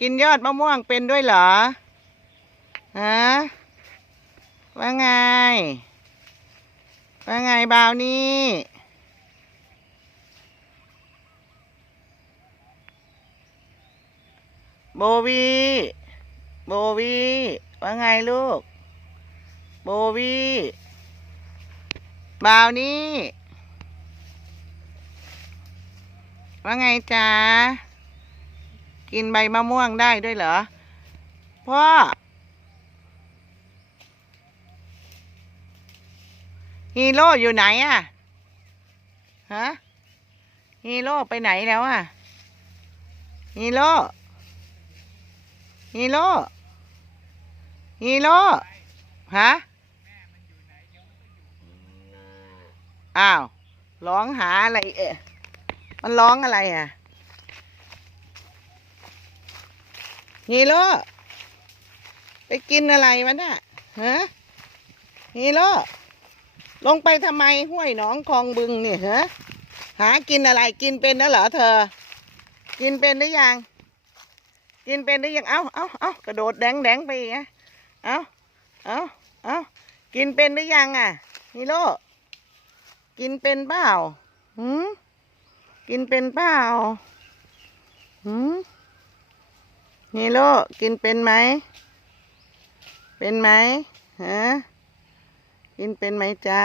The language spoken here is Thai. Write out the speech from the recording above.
กินยอดมะม่วงเป็นด้วยเหรอฮะว่าไง ว่าไงบาวนี่โบวีโบวีว่าไงลูก โบวีบาวนี่ว่าไงจ๊ะ กินใบมะม่วงได้ด้วยเหรอ พ่อ ฮีโร่อยู่ไหนอะฮะ ฮีโร่ไปไหนแล้วอะฮีโร่ ฮีโร่ ฮีโร่ ฮะ อ้าว ร้องหาอะไรเอ๊ะมันร้องอะไรอะ ฮีโร่ไปกินอะไรมันน่ะฮะฮีโร่ลงไปทำไมห้วยหนองคลองบึงเนี่ยฮะหากินอะไรกินเป็นแล้วเหรอเธอ กินเป็นหรือยัง กินเป็นหรือยังเอ้าเอ้าเอ้ากระโดดแดงแดงไปอีกนะเอ้าเอ้าเอ้ากินเป็นหรือยังอะฮีโร่กินเป็นเปล่าหืมกินเป็นเปล่า ฮีโร่กินเป็นไหม เป็นไหมฮะกินเป็นไหมจ๊ะ